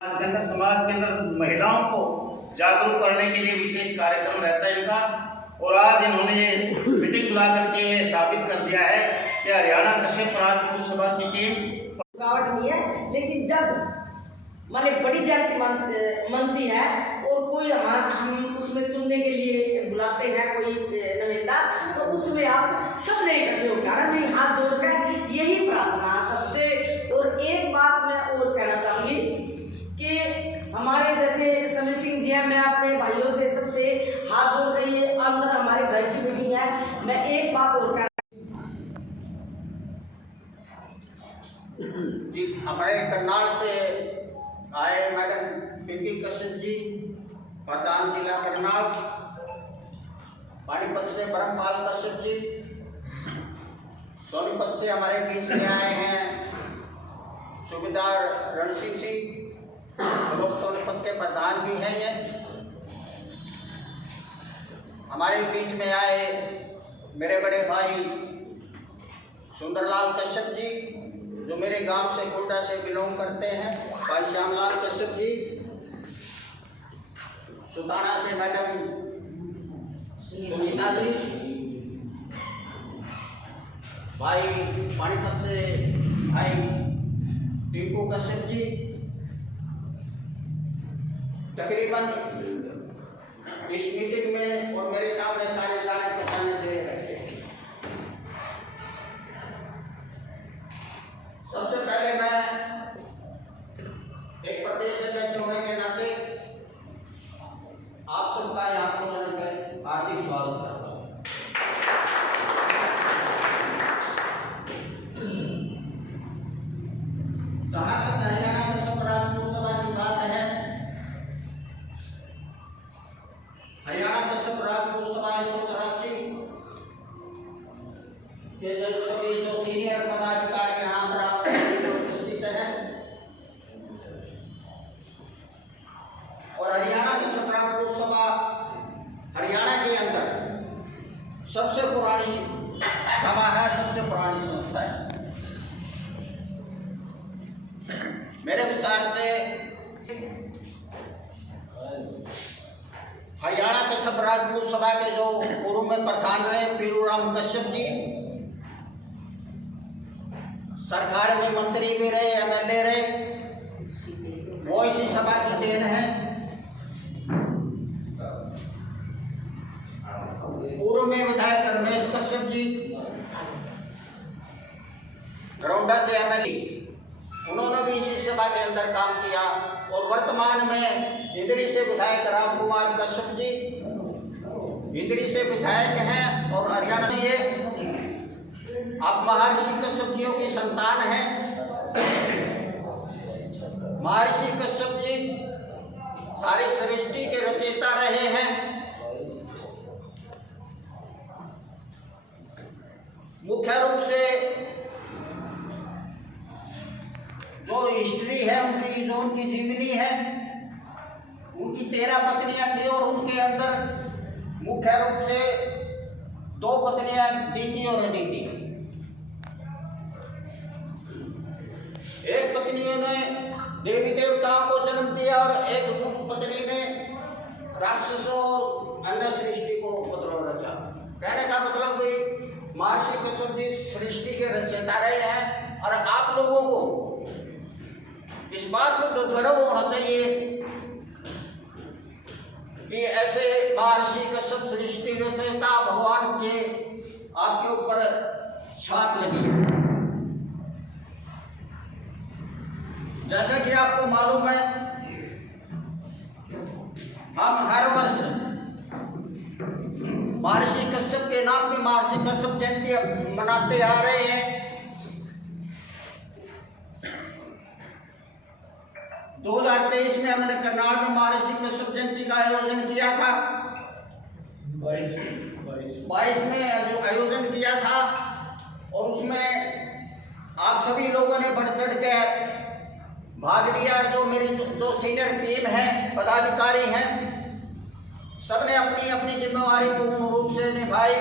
समाज के अंदर महिलाओं को जागरूक करने के लिए विशेष कार्यक्रम रहता है इनका। और आज इन्होंने मीटिंग बुला करके साबित कर दिया है कि हरियाणा कश्यप राजपूत सभा की टीम रुकावट नहीं है, लेकिन जब माने बड़ी जयंती मनती है और कोई हम उसमें चुनने के लिए बुलाते हैं कोई नुमाइंदा, तो उसमें आप सब ने इकट्ठे होकर मेरी हाथ जोड़कर यही प्रार्थना सबसे। और एक बात मैं और कहना चाहूँगी कि हमारे जैसे समीर सिंह जी हैं, मैं अपने भाइयों से सबसे हाथ जोड़ कर ये अंदर हमारे घर की मीटिंग है। मैं एक बात और कहना जी, हमारे करनाल से आए मैडम पिंकी कश्यप जी, प्रधान जिला करनाल। पानीपत से ब्रह्मपाल कश्यप जी, सोनीपत से हमारे बीच में आए हैं सूबेदार रणसिंह सिंह, लोग सोनीपत के प्रधान भी हैं। ये हमारे बीच में आए मेरे बड़े भाई सुंदरलाल कश्यप जी, जो मेरे गांव से कोटा से बिलोंग करते हैं, भाई श्यामलाल कश्यप जी। सुताना से मैडम सुनीता जी, भाई पानीपत से भाई टिंकू कश्यप जी। तकरीबन इस मीटिंग में और मेरे सामने सारे जाने पहचाने दे रहे हैं। सबसे पहले मैं एक प्रदेश अध्यक्ष होने के नाते आप सबका यहाँ पोषण में हार्दिक स्वागत करता हूँ। जहाँ तक हरियाणा कश्यप राजपूत सभा की बात है, हरियाणा कश्यप राजपूत सभा 184 के सभी जो सीनियर पदाधिकारी यहाँ पर उपस्थित हैं और हरियाणा कश्यप राजपूत सभा हरियाणा के अंदर सबसे पुरानी सभा है, सबसे पुरानी संस्था है। मेरे विचार से हरियाणा कश्यप राजपूत सभा के जो पूर्व में प्रधान रहे पीरूराम कश्यप जी, सरकार में मंत्री भी रहे, एमएलए रहे, वो इसी सभा की देन है। पूर्व में विधायक रमेश कश्यप जी, गरौंडा से एमएलए, उन्होंने भी इसी सभा के अंदर काम किया। और वर्तमान में इंदरी से विधायक राम कुमार कश्यप जी इंदरी से विधायक हैं और हरियाणा से आप महर्षि कश्यप जियों की संतान हैं। महर्षि कश्यप जी सारी सृष्टि के रचयिता रहे हैं। मुख्य रूप से जो हिस्ट्री है उनकी, जो उनकी जीवनी है, उनकी 13 पत्नियां थी और उनके अंदर मुख्य रूप से 2 पत्नियां दीति और अदिति। एक पत्नी ने देवी देवताओं को जन्म दिया और एक पत्नी ने राक्षसों और अन्य सृष्टि को मतलब रचा। कहने का मतलब भाई महर्षि कश्यप जी सृष्टि के रचयिता रहे हैं। और आप लोगों को इस बात को गर्व होना चाहिए कि ऐसे महर्षि कश्यप सृष्टि रचयिता भगवान के आपके ऊपर छाप लगी। जैसा कि आपको मालूम है, हम हर वर्ष महर्षि कश्यप के नाम पे महर्षि कश्यप जयंती मनाते आ रहे हैं। 2023 में हमने करनाल में महर्षि कश्यप जयंती का आयोजन किया था। 22 में आयोजन किया था और उसमें आप सभी लोगों ने बढ़ चढ़ के भाग लिया। जो मेरी जो सीनियर टीम है, पदाधिकारी हैं, सबने अपनी अपनी जिम्मेवारी पूर्ण रूप से निभाई।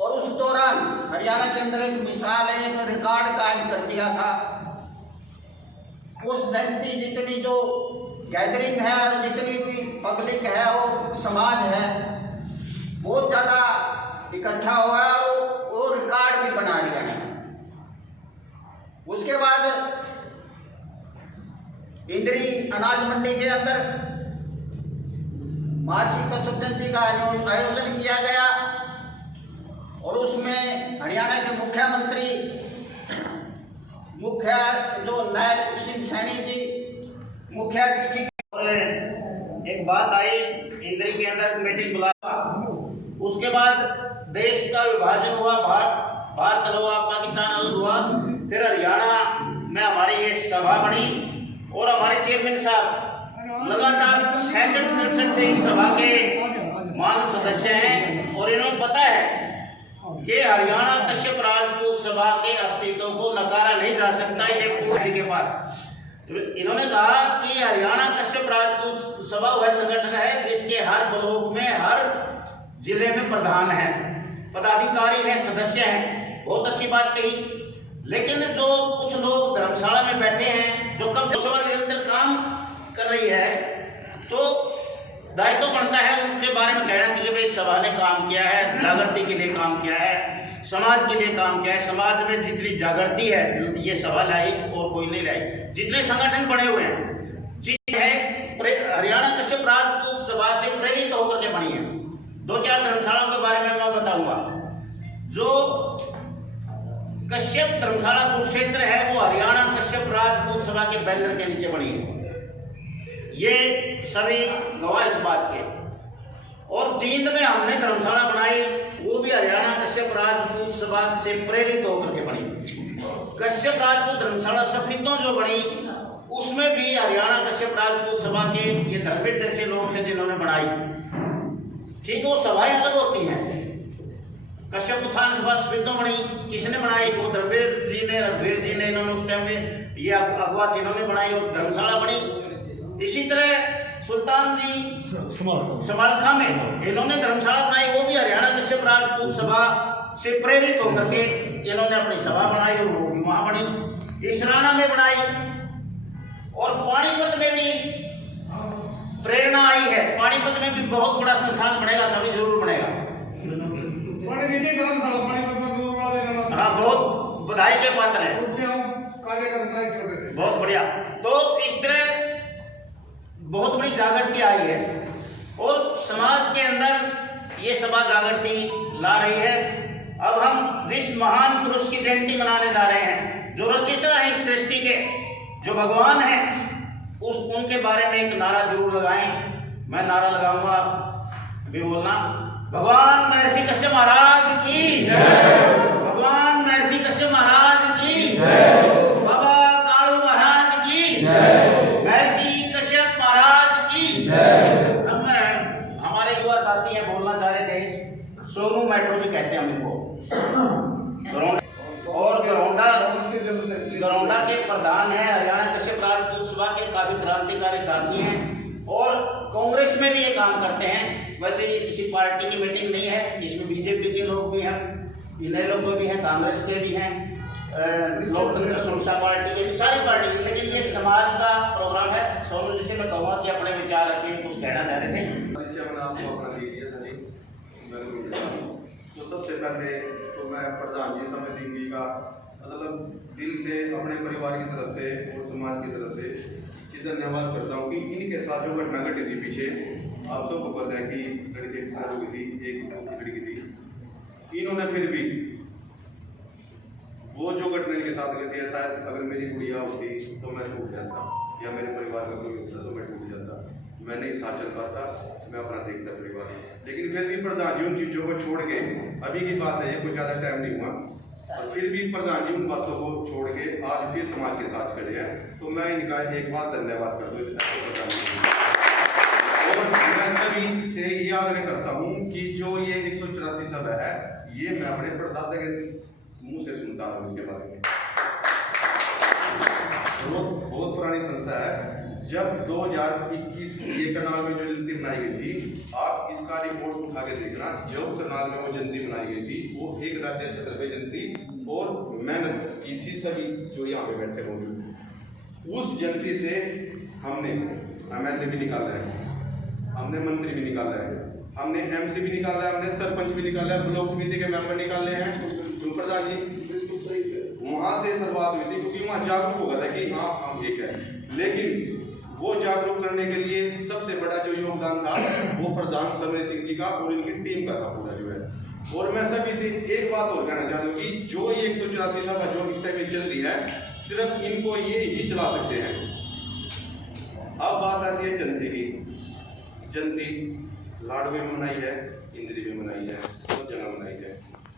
और उस दौरान हरियाणा के अंदर एक मिसाल, एक रिकॉर्ड कायम कर दिया था। उस जयंती जितनी जो गैदरिंग है और जितनी भी पब्लिक है और समाज है बहुत ज़्यादा इकट्ठा हुआ है और वो रिकॉर्ड भी बना लिया है। उसके बाद इंद्री अनाज मंडी के अंदर महर्षि कश्यप जयंती का आयोजन किया गया और उसमें हरियाणा के मुख्यमंत्री मुख्य जो नायब सिंह सैनी जी मुख्य अतिथि। एक बात आई इंद्री के अंदर मीटिंग बुलाया, उसके बाद देश का विभाजन हुआ, भारत अलग हुआ, पाकिस्तान अलग हुआ, फिर हरियाणा में हमारी ये सभा बनी और हमारे चेयरमैन साहब लगातार 66-67 से इस सभा के मान सदस्य हैं और इन्हें पता है कि हरियाणा कश्यप राजपूत सभा के अस्तित्व को नकारा नहीं जा सकता। ये पूरे के पास इन्होंने कहा कि हरियाणा कश्यप राजपूत सभा वह संगठन है जिसके हर ब्लॉक में हर जिले में प्रधान है, पदाधिकारी है, सदस्य हैं। बहुत अच्छी बात कही, लेकिन जो कुछ लोग धर्मशाला में बैठे हैं, जो कब सभा निरंतर काम कर रही है, तो दायित्व बनता है उनके बारे में कहना चाहिए भाई सभा ने काम किया है, जागृति के लिए काम किया है, समाज के लिए काम किया है। समाज में जितनी जागृति है ये सभा लाई और कोई नहीं लाई। जितने संगठन बने हुए हैं, जितने है हरियाणा कश्यप राजपूत सभा से प्रेरित होकर के बनी है। 2-4 धर्मशालाओं के बारे में मैं बताऊंगा। जो कश्यप धर्मशाला कुरुक्षेत्र है वो हरियाणा कश्यप राजपूत सभा के बैनर के नीचे बनी है। ये सभी गवाह इस बात के। और जींद में हमने धर्मशाला बनाई, वो भी हरियाणा कश्यप राजपूत सभा से प्रेरित होकर के बनी। कश्यप राजपूत धर्मशाला सफीदों जो बनी उसमें भी हरियाणा कश्यप राजपूत सभा के ये धर्मवीर जैसे लोग थे जिन्होंने बनाई। ठीक है, वो सभाएं अलग होती हैं। कश्यप उत्थान सभा सफीदों बनी, किसने बनाई? वो धर्मवीर जी ने, रघुवीर जी ने, इन्होंने उस टाइम में ये अगवा जिन्होंने बनाई और धर्मशाला बनी। इसी तरह सुल्तान जी समालखा में इन्होंने धर्मशाला बनाई, वो भी हरियाणा कश्यप राजपूत सभा से प्रेरित होकर के इन्होंने अपनी सभा बनाई और वो भी वहां बनी। इसराना में बनाई और पानीपत में भी प्रेरणा आई है। पानीपत में भी बहुत बड़ा संस्थान बनेगा, कभी जरूर बनेगा। हाँ, बहुत बधाई के पात्र है, बहुत बढ़िया। तो इस तरह बहुत बड़ी जागृति आई है और समाज के अंदर ये सभा जागृति ला रही है। अब हम जिस महान पुरुष की जयंती मनाने जा रहे हैं, जो रचयिता है इस सृष्टि के, जो भगवान है, उनके बारे में एक नारा जरूर लगाएं। मैं नारा लगाऊंगा, भी बोलना, भगवान महर्षि कश्यप महाराज की जय, भगवान महर्षि कश्यप महाराज की जय, बाबा कालू महाराज की जय, महर्षि कश्यप महाराज की जय। हमारे युवा साथी हैं, बोलना चाह रहे थे, सोनू मेट्रो जी कहते हैं हमको, और गरौंडा के प्रधान है, हरियाणा कश्यप राजपूत सभा के काफी क्रांतिकारी साथी हैं और कांग्रेस में भी ये काम करते हैं। वैसे ये किसी पार्टी की मीटिंग नहीं है, इसमें बीजेपी के लोग भी हैं, इनेलो के भी हैं, कांग्रेस के भी हैं, लोकतंत्र सुरक्षा पार्टी के भी, सारी पार्टी के, लेकिन ये समाज का प्रोग्राम है। सोनू जी से मैं कहूँगा कि अपने विचार रखें, कुछ कहना चाह रहे थे। तो सबसे पहले तो मैं प्रधान जी समय सिंह जी का मतलब दिल से अपने परिवार की तरफ से और समाज की तरफ से धन्यवाद करता हूँ कि इनके साथ जो घटना घटी थी पीछे, आप सबको पता है कि लड़की एक्सपायर हो गई थी, एक लड़की थी, इन्होंने फिर भी वो जो घटना इनके साथ घटी है, शायद अगर मेरी गुड़िया होती तो मैं टूट जाता या मेरे परिवार का कोई होता तो मैं टूट जाता, मैं नहीं साथ चल पाता, मैं अपना देखता परिवार। लेकिन फिर भी प्रधान जी उन चीज़ों को छोड़ के, अभी की बात है, ये कोई ज़्यादा टाइम नहीं हुआ, और फिर भी प्रधान जी उन बातों को छोड़ के आज फिर समाज के साथ खड़े हैं, तो मैं इनका एक बार धन्यवाद कर दूँ। और मैं सभी से ये आग्रह करता हूँ कि जो ये 184 सभा है, ये मैं अपने परदादा के मुंह से सुनता हूँ इसके बारे में। बहुत पुरानी संस्था है। जब 2021 ये करनाल में जो जयंती मनाई गई थी, आप इसका रिपोर्ट उठा के देखना, जब करनाल में वो जयंती मनाई गई थी, वो एक राज्य सदर पे जयंती और मेहनत की थी सभी जो यहाँ पे बैठे होंगे। उस जनती से हमने MLA भी निकाला है, हमने मंत्री भी निकाला है, हमने MC भी निकाला है, हमने सरपंच भी निकाला है, ब्लॉक समिति के मेंबर निकाले हैं। तो प्रधान जी बिल्कुल सही है, वहाँ से शुरुआत हुई थी क्योंकि वहाँ जागरूक हो गया था कि हाँ हम एक है। लेकिन वो जागरूक करने के लिए सबसे बड़ा जो योगदान था वो प्रधान समय सिंह जी का और इनकी टीम का था पूरा जो है। और मैं सभी से एक बात और कहना चाहता हूँ कि जो ये 184 सभा जो इस टाइम में चल रही है, सिर्फ इनको ये ही चला सकते हैं। अब बात आती है जयंती की। जयंती लाडवे में मनाई है, इंद्री में मनाई है, सब जगह मनाई है,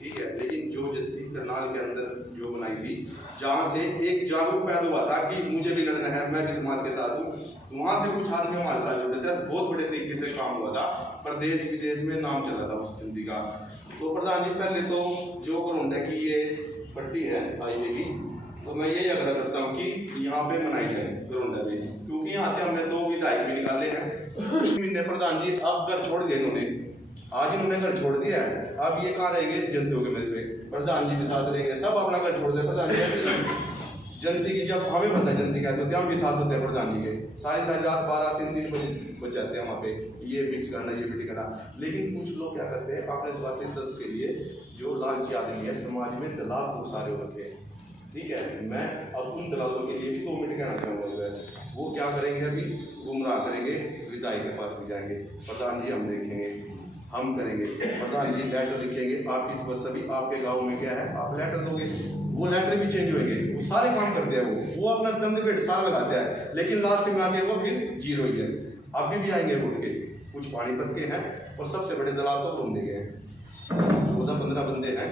ठीक है। लेकिन जो जयंती करनाल के अंदर जो बनाई थी, जहाँ से एक जागरूक पैदा हुआ था कि मुझे भी लड़ना है, मैं भी समाज के साथ हूँ, वहाँ से कुछ आदमी हमारे साथ जुड़े थे, बहुत बड़े तरीके से काम हुआ था, प्रदेश विदेश में नाम चला था उस जयंती का। तो प्रधान जी पहले तो जो करोंडा की ये पट्टी है हाईवे की, तो मैं यही आग्रह करता हूँ कि यहाँ पे मनाई जाए करोंडा में, क्योंकि यहाँ से हमने 2 विधायक भी निकाले हैं। महीने प्रधान जी अब घर छोड़ गए इन्होंने, आज इन्होंने घर छोड़ दिया है, अब ये कहाँ रहेंगे? जनतियों के मेज पे। प्रधान जी भी साथ रहेंगे, सब अपना घर छोड़ दे प्रधान जी। जनती की जब हमें पता है जनती कैसे होती है, हम भी साथ होते हैं प्रधान जी के, सारी रात 12-3 बजे बच जाते हैं वहाँ पे, ये फिक्स करना ये फिक्स करना। लेकिन कुछ लोग क्या करते हैं अपने स्वार्थी तत्व के लिए, जो लालची आदमी है, समाज में दलाल खूब सारे हो रखे हैं, ठीक है। मैं अब उन दलालों के लिए भी 2 मिनट कहना चाहूँगा। वो क्या करेंगे? अभी गुमराह करेंगे, विधायक के पास भी जाएंगे, प्रधान जी हम देखेंगे, हम करेंगे, प्रधान जी लेटर लिखेंगे, आप इस बस अभी आपके गांव में क्या है, आप लेटर दोगे, वो लेटर भी चेंज होंगे, वो सारे काम करते हैं, वो अपना दंड पेट सारा लगाते हैं, लेकिन लास्ट में आके वो फिर जीरो ही है। अभी भी आएंगे उठ के, कुछ पानीपत के हैं और सबसे बड़े दलाल तो घूमने गए हैं, 14-15 बंदे हैं,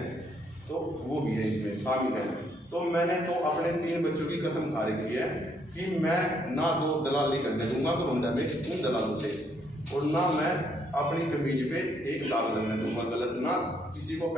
तो वो भी है इसमें शामिल है। तो मैंने तो अपने 3 बच्चों की कसम खा रखी है कि मैं ना 2 दलाली करने दूंगा करोंडा में उन दलालों से, और ना मैं अपनी कमीज पे एक दाग लगने दूंगा गलत, ना किसी को